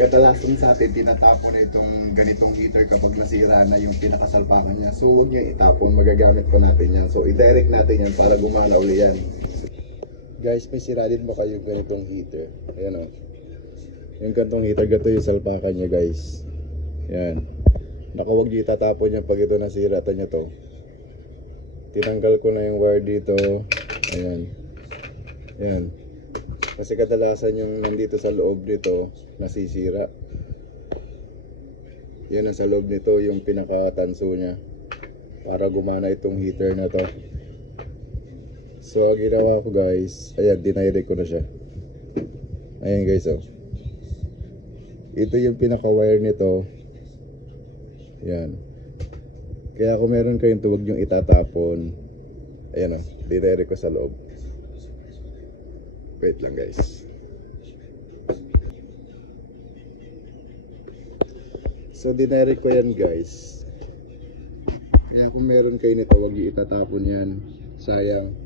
Kadalasan sa atin, tinatapon na itong ganitong heater kapag nasira na yung pinakasalpakan niya. So huwag niya itapon, magagamit pa natin yan. So i-direct natin yan para gumana uli yan. Guys, may sira din ba kayo ganitong heater? Ayan o. Yung ganitong heater, gato yung salpakan niya guys. Yan. Naku, huwag niyo itatapon yan pag ito nasira. Tanya to. Tinanggal ko na yung wire dito. Ayan. Ayan. Kasi kadalasan yung nandito sa loob nito nasisira. Yan ang sa loob nito yung pinakatanso niya para gumana itong heater na to. So ang ginawa ko guys, ayan, dinirect ko na siya. Ayan guys, oh. Ito yung pinaka wire nito. Yan. Kaya kung meron kayong tuwag yung itatapon. Ayan, oh, dinirect ko sa loob. Wait lang guys. So dinirect ko yan guys. Kaya kung meron kayo nito, huwag yung itatapon yan. Sayang.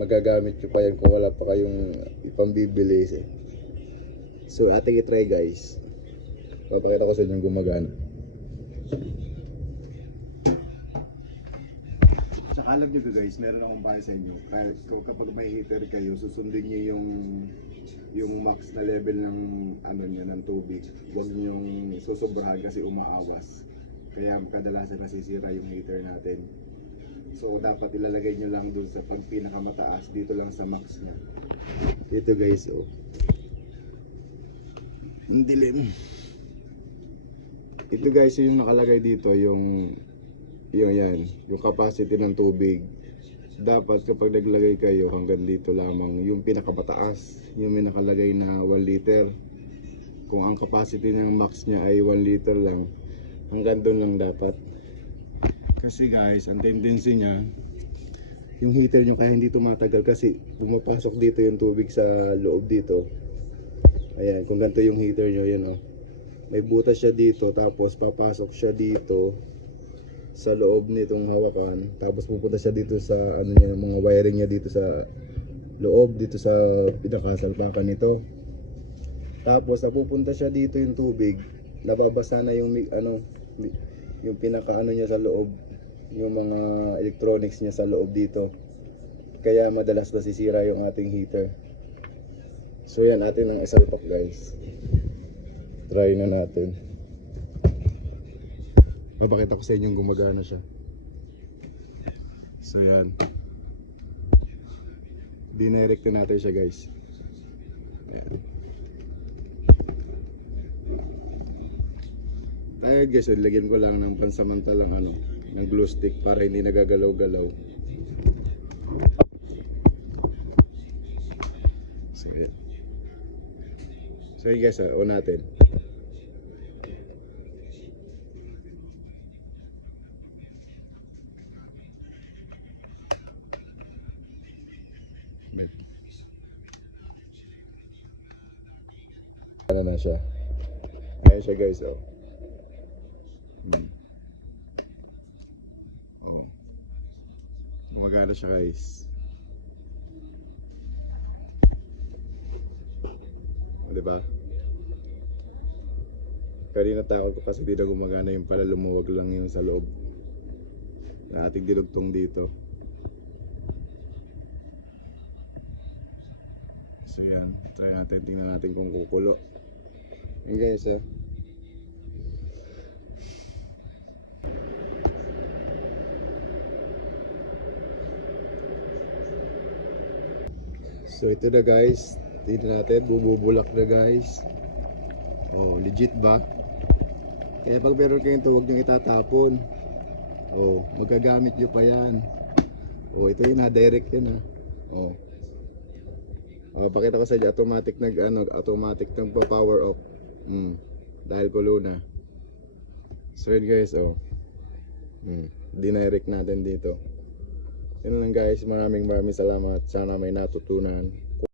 Magagamit nyo pa yan kung wala pa kayong ipambibili. So ating itry guys. Papakita ko sa inyo gumagana. Alam nyo guys, meron akong payo sa inyo. Kapag may heater kayo, susundin nyo yung max na level ng ano niya, ng tubig. Huwag nyo susobrahan kasi umaawas. Kaya kadalasan nasisira yung heater natin. So dapat ilalagay nyo lang dun sa pag pinakamataas, dito lang sa max niya. Dito guys, oh. Ang dilim. Ito guys, yung nakalagay dito, yung yan, yung capacity ng tubig. Dapat kapag naglagay kayo hanggang dito lamang, yung pinakamataas, yung may nakalagay na 1 liter. Kung ang capacity ng max niya ay 1 liter lang, hanggang doon lang dapat. Kasi guys, ang tendency niya, yung heater nyo kaya hindi tumatagal kasi pumapasok dito yung tubig sa loob dito. Ayan, kung ganito yung heater nyo, yan oh. May butas siya dito, tapos papasok siya dito sa loob nitong hawakan, tapos pupunta siya dito sa ano niya, mga wiring niya dito sa loob, dito sa pinakasalpakan nito. Tapos napupunta siya dito yung tubig, nababasa na yung ano, yung pinaka ano niya sa loob, yung mga electronics niya sa loob dito. Kaya madalas nasisira yung ating heater. So yan, atin ang isalpak guys. Try na natin. Papakita ko sa inyo gumagana siya. So yan. Dinirect na natin siya guys. Ayan. Tayo guys, lagyan ko lang ng pansamantalang ano, ng glue stick para hindi nagagalaw-galaw. So yan. So yan guys, on natin. Ano na siya. Ayan siya guys, oh. Oh. Gumagana siya guys. O diba? Kanina takot ko kasi di na gumagana, yung pala lumuwag lang yung sa loob na ating dinugtong dito. So yan, try natin, tingnan natin kung kukulo. Yan guys, ah. So ito na guys, tingnan natin, bubulak na guys. Oh, legit ba? Kaya pag meron kayong ito, huwag nyo itatapon. Oh, magagamit nyo pa yan. Oh, ito yung na-direct yan, ah. Oh. Oh, pakita ko sa inyo, automatic automatic nagpa-power off. Dahil kulo na. So yun guys, oh. Dinirect natin dito. Yun lang guys, maraming salamat. Sana may natutunan.